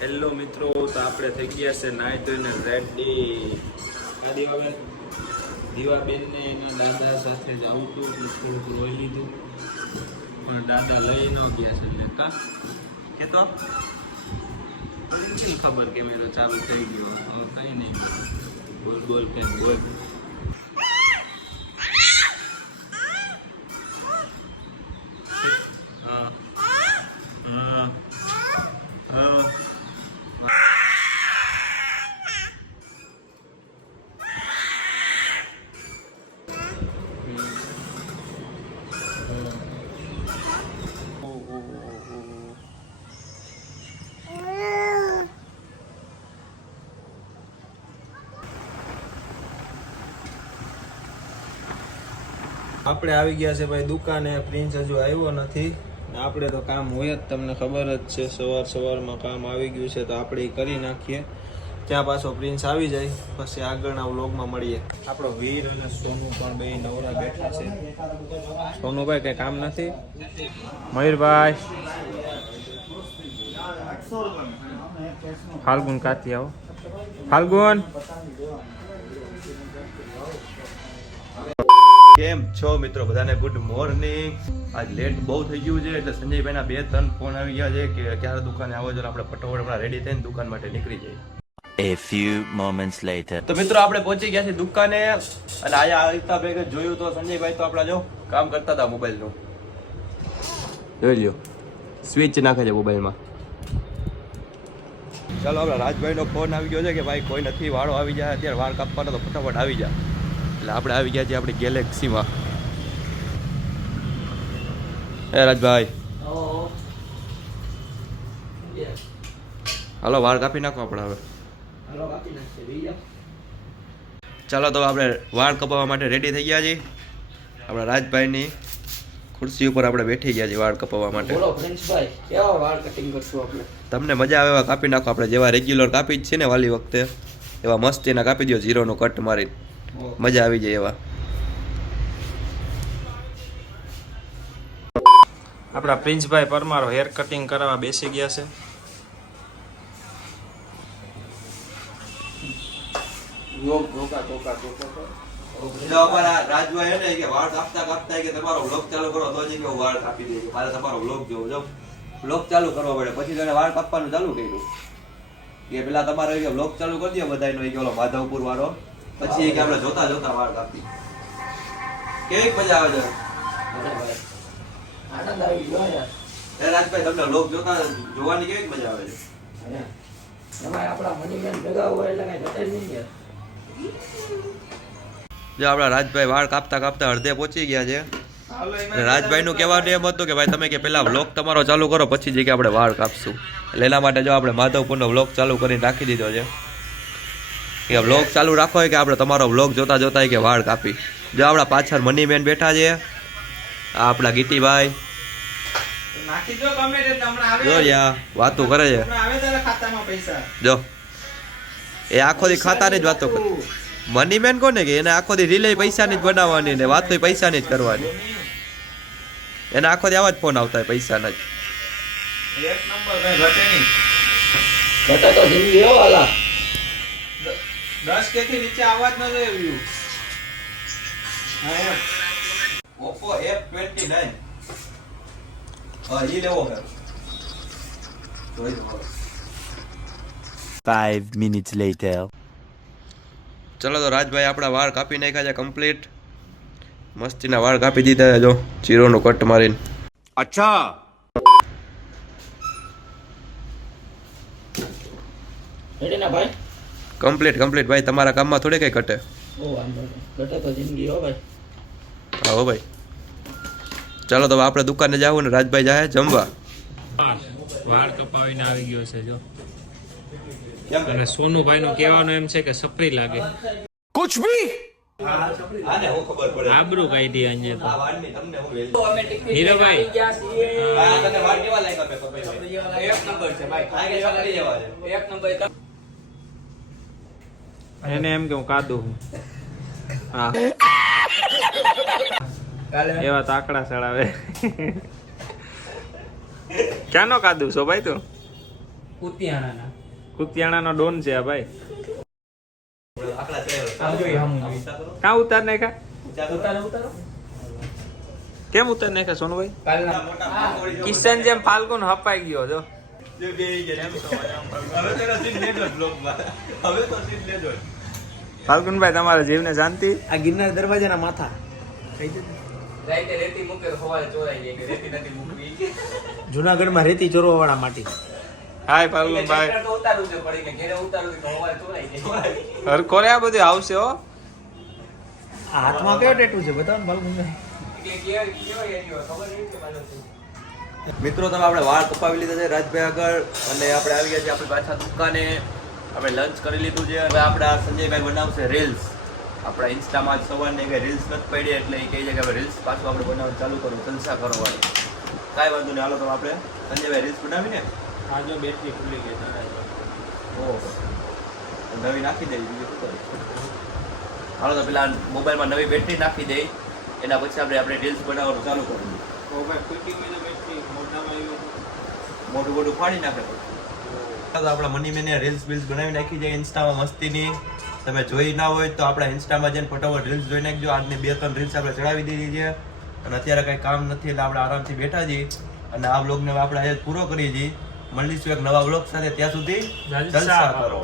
Hello મિત્રો, તો આપણે થઈ ગયા છે નાઈ ધોઈને રેડી. આ દીવાબેનને એના દાદા સાથે જ આવતું થોડુંક રોઈ લીધું, પણ દાદા લઈ ન ગયા છે. એટલે કા કેતો કેમ ખબર કેમેરો ચાલુ થઈ ગયો? હવે કઈ નહીં, બોલ બોલ કઈ બોલ. હા હા હા. આપણે આવી ગયા છે ભાઈ દુકાને. પ્રિન્સ હજુ આવ્યો નથી. આપણે તો કામ હોય જ, તમને ખબર જ છે. સવારમાં કામ આવી ગયું છે તો આપણે એ કરી નાખીએ. ત્યાં પાછો પ્રિન્સ આવી જાય પછી આગળના વ્લોગમાં મળીએ. આપણો વીર અને સોનુ પણ બે નવરા બેઠા છે. સોનુભાઈ કઈ કામ નથી? મયુરભાઈ ફાલ્ગુન કાથી આવો. ફાલ્ગુન કેમ છો મિત્રો? બધાને ગુડ મોર્નિંગ. આજ લેટ બહુ થઈ ગયું છે એટલે સંજયભાઈના 2-3 ફોન આવી ગયા છે કે ક્યારે દુકાને આવો છો. આપણે ફટાફટ રેડી થઈને દુકાન માટે નીકળી જઈએ. A few moments later. તો મિત્રો આપણે પહોંચી ગયા છે દુકાને અને આયા આલિતા બેગ જોયું તો સંજયભાઈ તો આપણા જો કામ કરતા હતા મોબાઈલનું. જોઈ લ્યો, સ્વિચ નાખે છે મોબાઈલમાં. ચાલો આપણા રાજભાઈનો ફોન આવી ગયો છે કે ભાઈ કોઈ નથી, વાળો આવી જાય અત્યારે વાળ કાપવાનો, તો ફટાફટ આવી જાય. એટલે આપણે આવી ગયા છીએ આપણી ગેલેક્સીમાં. હે રાજભાઈ, હાલો વાળ કાપી નાખો આપણે હવે. ચાલો તો આપણે વાળ કપાવવા માટે રેડી થઈ ગયા છીએ. આપણા રાજભાઈની ખુરશી ઉપર આપણે બેઠી ગયા છીએ વાળ કપાવવા માટે. બોલો પ્રિન્સભાઈ, કેવા વાળ કટિંગ કરશું આપણે? તમને મજા આવે એવા કાપી નાખો. આપણે જેવા રેગ્યુલર કાપી જ છે ને વાલી વખતે એવા મસ્તીના કાપી દો, જીરોનો કટ મારી, મજા આવી જાય એવા. આપણા પ્રિન્સભાઈ પરમારો હેર કટિંગ કરાવવા બેસી ગયા છે. રાજભાઈ હે ને કે વાળ કાપતા કાપતા કે તમારો વ્લોગ ચાલુ કરો તો જ કે વાળ કાપી દે. મારે તમારો વ્લોગ જોવો, જો વ્લોગ ચાલુ કરવો પડે. પછી તેને વાળ કાપવાનું ચાલુ કર્યું કે પેલા તમારે કે વ્લોગ ચાલુ કરી દો બધાનો, કે ઓલો માધવપુર વાળો. પછી કે આપણે જોતા જોતા વાળ કાપી. કેવી મજા આવે છે? આનંદ આવી ગયો યાર. એ રાજભાઈ તમને વ્લોગ જોવાની કેવી મજા આવે છે? તમારે આપણા મનીમેન ભેગા હોય એટલે કઈ ઘટે નહીં યાર. જો આપણા રાજભાઈ વાળ કાપતા કાપતા અડધે પહોંચી ગયા છે. રાજભાઈ નું કહેવાનું એમ હતું કે ભાઈ તમે કે પેલા વ્લોગ તમારો ચાલુ કરો પછી જે કે આપણે વાળ કાપશું. એટલે એના માટે જો આપણે માધવપુરનો વ્લોગ ચાલુ કરીને રાખી દીધો છે કે વ્લોગ ચાલુ રાખો કે આપણે તમારો વ્લોગ જોતા જોતા કે વાળ કાપી. જો આપણા પાછળ મનીમેન બેઠા છે, આ આપણા ગીટીભાઈ જો યા વાતો કરે છે. જો એ આખો દી ખાતાની જ વાતો કરે. મનીમેન કોને કે એને આખો દી રીલે પૈસાની જ બનાવવાની ને વાતો પૈસાની જ કરવાની. એને આખો દી આવા જ ફોન આવતા હોય પૈસાના જ. એક નંબર કઈ ઘટે નહીં. ઘટે તો જિંદગી હો વાલા. 10K થી નીચે આવવા જ ન જોઈએ વ્યૂ. હા Oppo F29 હા ઈ લેવો છે. જોઈ લો. 5 minutes later. ચલો તો રાજભાઈ આપણા વાળ કાપી નાખ્યા છે કમ્પ્લીટ. મસ્તીના વાળ કાપી દીધા છે જો જીરોનો કટ મારીને. અચ્છા રેડી ના ભાઈ? કમ્પ્લીટ ભાઈ. તમારા કામમાં થોડી કઈ ઘટે. ઓ વાંધો નહીં, ઘટે તો જિંદગી હો ભાઈ. હા હો ભાઈ. ચાલો તો આપણે દુકાને જાવું ને રાજભાઈ જાય જમવા. વાળ કપાવીને આવી ગયો છે જો. અને સોનુભાઈ નું કહેવાનું એમ છે કે સફરી લાગે. કુછ ભી આને હું ખબર પડે. આબરૂ કાઢી અંજે તો. આ વાળની તમને હું વેલ્યુ. હીરોભાઈ આ તને વાળ કેવા લાગ્યા મે કપાઈ? એક નંબર છે ભાઈ. આ કે સફરી જેવા છે. એક નંબર. એને એમ કે હું કાદું હું. હા એવા તાકડા ચડાવે. ક્યાંનો કાદુ છો ભાઈ તું? કુતિયાણાના કુતિયાણાનો ડોન છે આ ભાઈ. આમ જોઈએ હમ કાં ઉતાર નાખ્યા? ઉતારો કેમ ઉતાર નાખ્યા સોનુભાઈ? કાલના કિશન જેમ ફાલ્ગુન હપાઈ ગયો જો. ફાલ્ગુનભાઈ તમારા જીવને શાંતિ. આ ગિરનાર દરવાજાના માથા રાઈતે રેતી મૂકે તો સવારે ચોરાઈ જાય કે રેતી નથી મૂકવી જુનાગઢમાં રેતી ચોરવા વાળા માટી. હાય ફાલ્ગુનભાઈ. ટ્રેક્ટર તો ઉતારવું છે પડી કે ઘેરે ઉતારવું તો સવારે ચોરાઈ જાય હરખોરે આ બધું આવશે હો. આ હાથમાં કયો ટેટુ છે બતાવો ને બાલગુંભાઈ. કે કેવાય એની ખબર નહીં કે માનો છે મિત્રો તમે આપણે વાળ કપાવી લીધા છે રાજભાઈ આગળ અને આપણે આવી ગયા છીએ આપણી પાછા દુકાને. આપણે લંચ કરી લીધું છે. હવે આપણા સંજયભાઈ બનાવશે રીલ્સ. આપણા ઇન્સ્ટામાં સવારની કઈ રીલ્સ નથી પડી એટલે એ કહે છે કે હવે રીલ્સ પાછું આપણે બનાવવાનું ચાલુ કરું જલસા કરો વાળી. કાંઈ વાંધો નહીં, હાલો તો આપણે સંજયભાઈ રીલ્સ બનાવીને આ જો બેટરી ખુલી ગઈ. ઓહો નવી નાખી દઈ બીજું શું કરીએ. હાલો તો પેલા મોબાઈલમાં નવી બેટરી નાખી દઈ એના પછી આપણે રીલ્સ બનાવવાનું ચાલુ કરીએ. ઓ ભાઈ ફૂટી ગઈ ને બેટરી મોઢામાં આવ્યું. મોટું મોટું ફાડી નાખે તો આપણા મની મેને રીલ્સ બીલ્સ બનાવી નાખી છે ઇન્સ્ટામાં મસ્તીની. તમે જોઈ ના હોય તો આપણા ઇન્સ્ટામાં જઈને ફટાફટ રીલ્સ જોઈ નાખજો. આજની 2-3 રીલ્સ આપણે ચડાવી દીધી છે અને અત્યારે કંઈ કામ નથી એટલે આપણે આરામથી બેઠા છીએ અને આ વ્લોગને આપણે આજે પૂરો કરીએ છીએ. મળીશું એક નવા વ્લોગ સાથે, ત્યાં સુધી જલસા કરો.